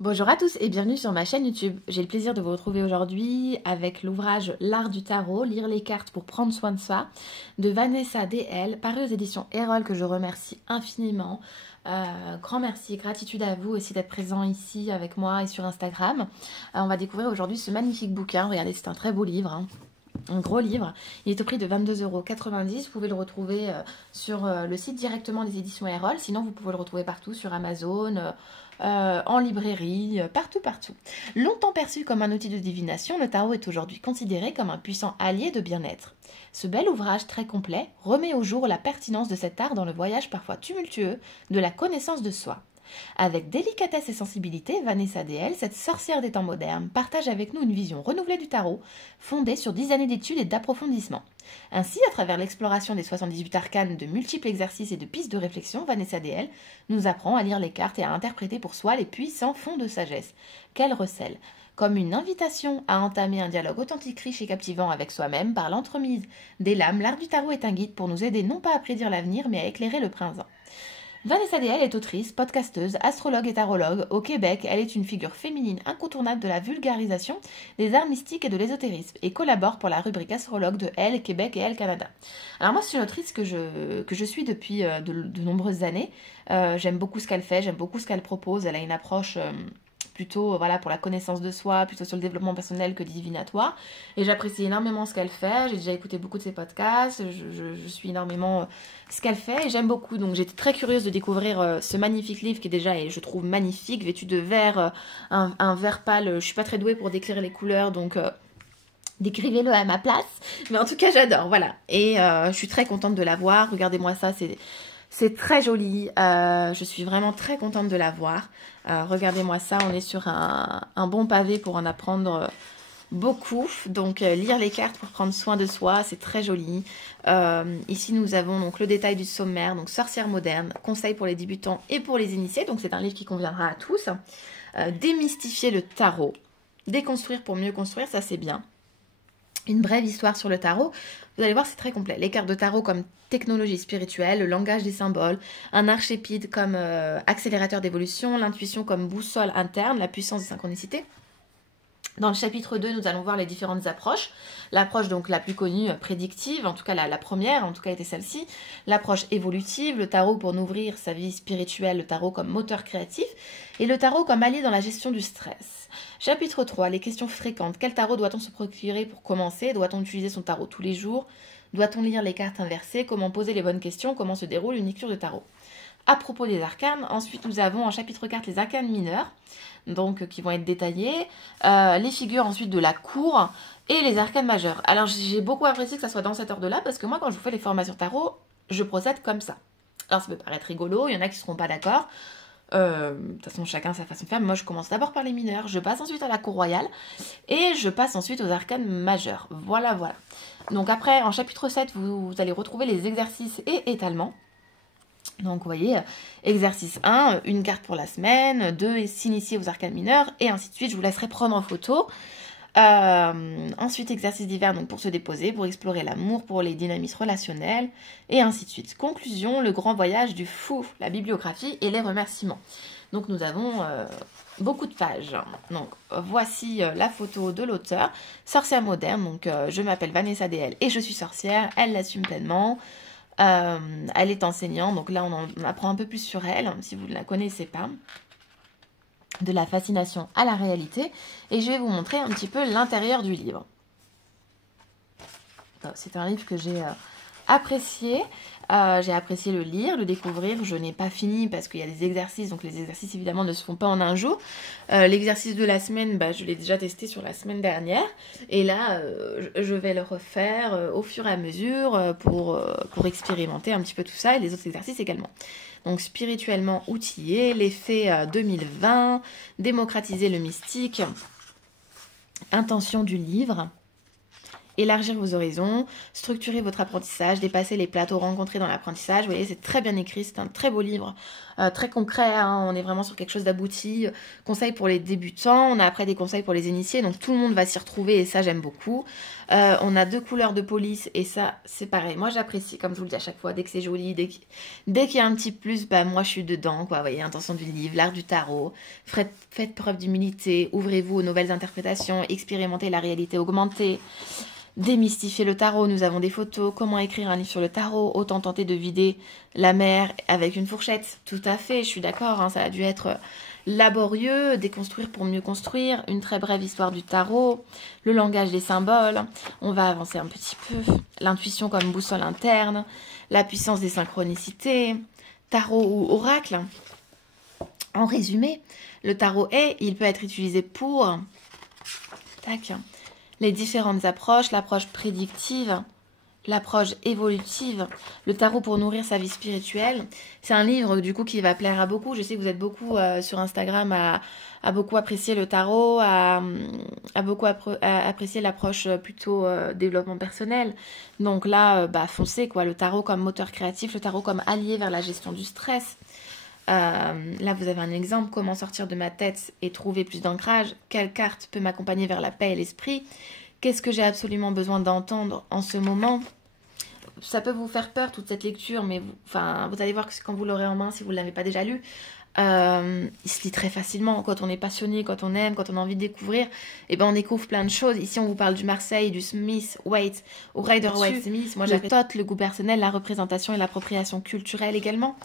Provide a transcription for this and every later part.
Bonjour à tous et bienvenue sur ma chaîne YouTube. J'ai le plaisir de vous retrouver aujourd'hui avec l'ouvrage L'art du tarot, lire les cartes pour prendre soin de soi de Vanessa DL, paru aux éditions Erol, que je remercie infiniment. Grand merci, gratitude à vous aussi d'être présent ici avec moi et sur Instagram. On va découvrir aujourd'hui ce magnifique bouquin. Regardez, c'est un très beau livre, hein. Un gros livre. Il est au prix de 22,90 €. Vous pouvez le retrouver sur le site directement des éditions Erol. Sinon, vous pouvez le retrouver partout sur Amazon, en librairie, partout. Longtemps perçu comme un outil de divination, le tarot est aujourd'hui considéré comme un puissant allié de bien-être. Ce bel ouvrage très complet remet au jour la pertinence de cet art dans le voyage parfois tumultueux de la connaissance de soi. Avec délicatesse et sensibilité, Vanessa DL, cette sorcière des temps modernes, partage avec nous une vision renouvelée du tarot, fondée sur 10 années d'études et d'approfondissement. Ainsi, à travers l'exploration des 78 arcanes, de multiples exercices et de pistes de réflexion, Vanessa DL nous apprend à lire les cartes et à interpréter pour soi les puissants fonds de sagesse qu'elle recèle. Comme une invitation à entamer un dialogue authentique, riche et captivant avec soi-même par l'entremise des lames, l'art du tarot est un guide pour nous aider non pas à prédire l'avenir, mais à éclairer le présent. Vanessa DL est autrice, podcasteuse, astrologue et tarologue. Au Québec, elle est une figure féminine incontournable de la vulgarisation des arts mystiques et de l'ésotérisme et collabore pour la rubrique astrologue de Elle Québec et Elle Canada. Alors moi, c'est une autrice que je suis depuis de nombreuses années. J'aime beaucoup ce qu'elle fait, j'aime beaucoup ce qu'elle propose. Elle a une approche plutôt voilà, pour la connaissance de soi, plutôt sur le développement personnel que divinatoire. Et j'apprécie énormément ce qu'elle fait. J'ai déjà écouté beaucoup de ses podcasts. Je suis énormément ce qu'elle fait et j'aime beaucoup. Donc j'étais très curieuse de découvrir ce magnifique livre qui est déjà, et je trouve magnifique, vêtu de vert, un vert pâle. Je suis pas très douée pour décrire les couleurs, donc décrivez-le à ma place. Mais en tout cas, j'adore, voilà. Et je suis très contente de l'avoir. Regardez-moi ça, c'est très joli. Je suis vraiment très contente de l'avoir. Regardez-moi ça, on est sur un bon pavé pour en apprendre beaucoup. Donc, lire les cartes pour prendre soin de soi, c'est très joli. Ici, nous avons donc le détail du sommaire, donc sorcière moderne, conseils pour les débutants et pour les initiés. Donc, c'est un livre qui conviendra à tous. Démystifier le tarot. Déconstruire pour mieux construire, ça c'est bien. Une brève histoire sur le tarot. Vous allez voir, c'est très complet. Les cartes de tarot comme technologie spirituelle, le langage des symboles, un archépide comme accélérateur d'évolution, l'intuition comme boussole interne, la puissance des synchronicités. Dans le chapitre 2, nous allons voir les différentes approches. L'approche donc la plus connue, prédictive, en tout cas la première, en tout cas était celle-ci. L'approche évolutive, le tarot pour nourrir sa vie spirituelle, le tarot comme moteur créatif, et le tarot comme allié dans la gestion du stress. Chapitre 3, les questions fréquentes. Quel tarot doit-on se procurer pour commencer? Doit-on utiliser son tarot tous les jours? Doit-on lire les cartes inversées? Comment poser les bonnes questions? Comment se déroule une lecture de tarot? À propos des arcanes, ensuite nous avons en chapitre 4 les arcanes mineurs, donc qui vont être détaillés, les figures ensuite de la cour et les arcanes majeures. Alors j'ai beaucoup apprécié que ça soit dans cet ordre-là parce que moi quand je vous fais les formations tarot, je procède comme ça. Alors ça peut paraître rigolo, il y en a qui ne seront pas d'accord. De toute façon chacun sa façon de faire, mais moi je commence d'abord par les mineurs, je passe ensuite à la cour royale et je passe ensuite aux arcanes majeures. Voilà. Donc après en chapitre 7 vous allez retrouver les exercices et étalements. Donc vous voyez, exercice 1, une carte pour la semaine, 2, s'initier aux arcanes mineurs, et ainsi de suite. Je vous laisserai prendre en photo. Ensuite, exercice d'hiver, donc pour se déposer, pour explorer l'amour, pour les dynamismes relationnels, et ainsi de suite. Conclusion, le grand voyage du fou, la bibliographie et les remerciements. Donc nous avons beaucoup de pages. Donc voici la photo de l'auteur, sorcière moderne. Donc je m'appelle Vanessa DL et je suis sorcière, elle l'assume pleinement. Elle est enseignante, donc là on apprend un peu plus sur elle, si vous ne la connaissez pas, de la fascination à la réalité, et je vais vous montrer un petit peu l'intérieur du livre. C'est un livre que j'ai apprécié, j'ai apprécié le lire, le découvrir. Je n'ai pas fini parce qu'il y a des exercices, donc les exercices évidemment ne se font pas en un jour. L'exercice de la semaine, je l'ai déjà testé sur la semaine dernière, et là je vais le refaire au fur et à mesure pour expérimenter un petit peu tout ça, et les autres exercices également. Donc spirituellement outillé, l'effet 2020, démocratiser le mystique, intention du livre. élargir vos horizons, structurer votre apprentissage, dépasser les plateaux rencontrés dans l'apprentissage. Vous voyez, c'est très bien écrit, c'est un très beau livre, très concret, hein, on est vraiment sur quelque chose d'abouti. Conseils pour les débutants, on a après des conseils pour les initiés, donc tout le monde va s'y retrouver et ça j'aime beaucoup. On a 2 couleurs de police et ça c'est pareil, moi j'apprécie, comme je vous le dis à chaque fois, dès que c'est joli, dès qu'il y a un petit plus, bah moi je suis dedans, quoi. Vous voyez, intention du livre, l'art du tarot, faites preuve d'humilité, ouvrez-vous aux nouvelles interprétations, expérimentez la réalité augmentée, démystifier le tarot, nous avons des photos, comment écrire un livre sur le tarot, autant tenter de vider la mer avec une fourchette, tout à fait, je suis d'accord, hein, ça a dû être laborieux, déconstruire pour mieux construire, une très brève histoire du tarot, le langage des symboles, on va avancer un petit peu, l'intuition comme boussole interne, la puissance des synchronicités, tarot ou oracle. En résumé, le tarot il peut être utilisé pour les différentes approches, l'approche prédictive, l'approche évolutive, le tarot pour nourrir sa vie spirituelle. C'est un livre du coup qui va plaire à beaucoup. Je sais que vous êtes beaucoup sur Instagram à beaucoup apprécier le tarot, à beaucoup apprécier l'approche plutôt développement personnel. Donc là, foncez quoi. Le tarot comme moteur créatif, le tarot comme allié vers la gestion du stress. Là, vous avez un exemple, comment sortir de ma tête et trouver plus d'ancrage. Quelle carte peut m'accompagner vers la paix et l'esprit? Qu'est-ce que j'ai absolument besoin d'entendre en ce moment? Ça peut vous faire peur toute cette lecture, mais vous allez voir que quand vous l'aurez en main, si vous ne l'avez pas déjà lu, il se lit très facilement. Quand on est passionné, quand on aime, quand on a envie de découvrir, et ben on découvre plein de choses. Ici, on vous parle du Marseille, du Smith Waite, ou Rider-Waite-Smith. Moi, j'avais le goût personnel, la représentation et l'appropriation culturelle également.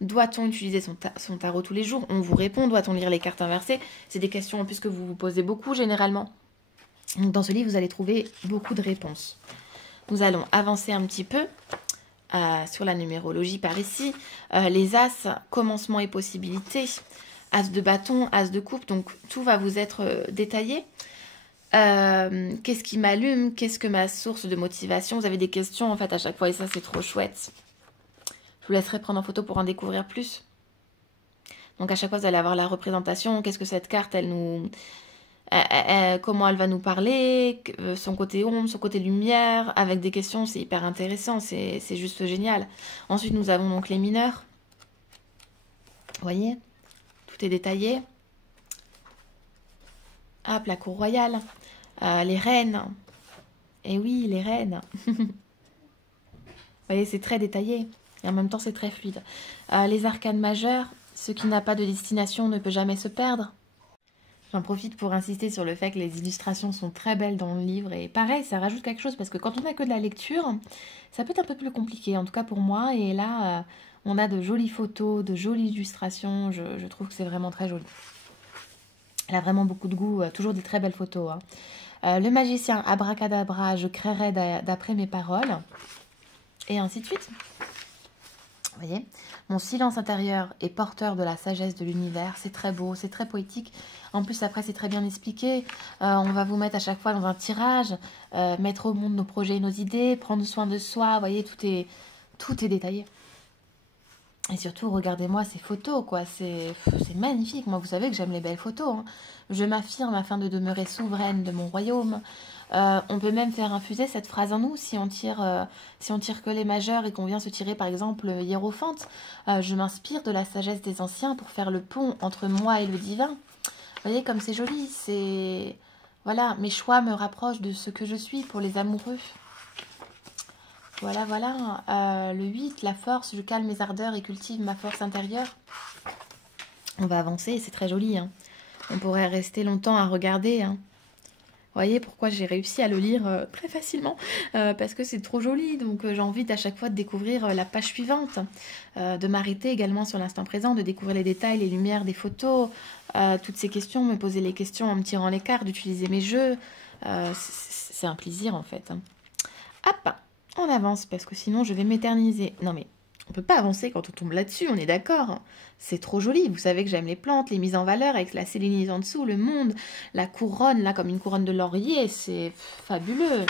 Doit-on utiliser son tarot tous les jours? On vous répond. Doit-on lire les cartes inversées? C'est des questions en plus que vous vous posez beaucoup généralement. Donc, dans ce livre, vous allez trouver beaucoup de réponses. Nous allons avancer un petit peu sur la numérologie par ici. Les as, commencement et possibilités. As de bâton, as de coupe. Donc, tout va vous être détaillé. Qu'est-ce qui m'allume? Qu'est-ce que ma source de motivation? Vous avez des questions en fait à chaque fois et ça, c'est trop chouette. Je vous laisserai prendre en photo pour en découvrir plus. Donc, à chaque fois, vous allez avoir la représentation. Qu'est-ce que cette carte, comment elle va nous parler, son côté ombre, son côté lumière, avec des questions, c'est hyper intéressant, c'est juste génial. Ensuite, nous avons donc les mineurs. Vous voyez, tout est détaillé. Hop, la cour royale, les reines. Et oui, les reines. Vous voyez, c'est très détaillé. Et en même temps, c'est très fluide. Les arcanes majeures, ce qui n'a pas de destination ne peut jamais se perdre. J'en profite pour insister sur le fait que les illustrations sont très belles dans le livre. Et pareil, ça rajoute quelque chose parce que quand on n'a que de la lecture, ça peut être un peu plus compliqué, en tout cas pour moi. Et là, on a de jolies photos, de jolies illustrations. Je trouve que c'est vraiment très joli. Elle a vraiment beaucoup de goût, toujours des très belles photos. Le magicien, abracadabra, je créerai d'après mes paroles. Et ainsi de suite. Vous voyez, mon silence intérieur est porteur de la sagesse de l'univers. C'est très beau, c'est très poétique. En plus, après, c'est très bien expliqué. On va vous mettre à chaque fois dans un tirage, mettre au monde nos projets et nos idées, prendre soin de soi. Vous voyez, tout est détaillé. Et surtout, regardez-moi ces photos, quoi. C'est magnifique. Moi, vous savez que j'aime les belles photos. Hein. Je m'affirme afin de demeurer souveraine de mon royaume. On peut même faire infuser cette phrase en nous si on tire que les majeurs et qu'on vient se tirer par exemple hiérophante. Je m'inspire de la sagesse des anciens pour faire le pont entre moi et le divin. Vous voyez comme c'est joli. Voilà, mes choix me rapprochent de ce que je suis pour les amoureux. Voilà. Le 8, la force, je calme mes ardeurs et cultive ma force intérieure. On va avancer, c'est très joli. Hein. On pourrait rester longtemps à regarder. Hein. Vous voyez pourquoi j'ai réussi à le lire très facilement, parce que c'est trop joli, donc j'ai envie à chaque fois de découvrir la page suivante, de m'arrêter également sur l'instant présent, de découvrir les détails, les lumières des photos, toutes ces questions, me poser les questions en me tirant les cartes, d'utiliser mes jeux, c'est un plaisir en fait. Hop, on avance, parce que sinon je vais m'éterniser. Non mais, on peut pas avancer quand on tombe là-dessus, on est d'accord. C'est trop joli. Vous savez que j'aime les plantes, les mises en valeur avec la sélénise en dessous, le monde, la couronne, là, comme une couronne de laurier. C'est fabuleux.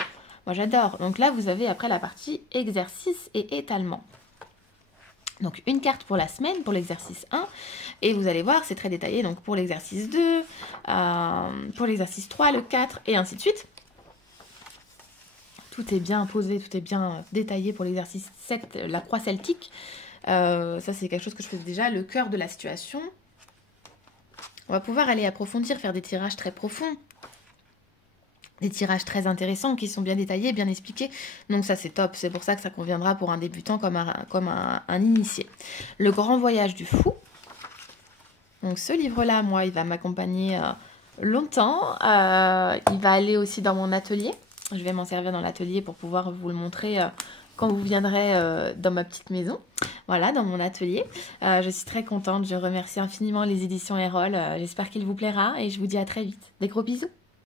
Moi, j'adore. Donc là, vous avez après la partie exercice et étalement. Donc, une carte pour la semaine, pour l'exercice 1. Et vous allez voir, c'est très détaillé. Donc, pour l'exercice 2, pour l'exercice 3, le 4, et ainsi de suite. Tout est bien posé, tout est bien détaillé pour l'exercice 7, la croix celtique. Ça, c'est quelque chose que je faisais déjà. Le cœur de la situation. On va pouvoir aller approfondir, faire des tirages très profonds. Des tirages très intéressants qui sont bien détaillés, bien expliqués. Donc ça, c'est top. C'est pour ça que ça conviendra pour un débutant comme un initié. Le grand voyage du fou. Donc ce livre-là, moi, il va m'accompagner longtemps. Il va aller aussi dans mon atelier. Je vais m'en servir dans l'atelier pour pouvoir vous le montrer quand vous viendrez dans ma petite maison. Voilà, dans mon atelier. Je suis très contente. Je remercie infiniment les éditions Erol. J'espère qu'il vous plaira et je vous dis à très vite. Des gros bisous.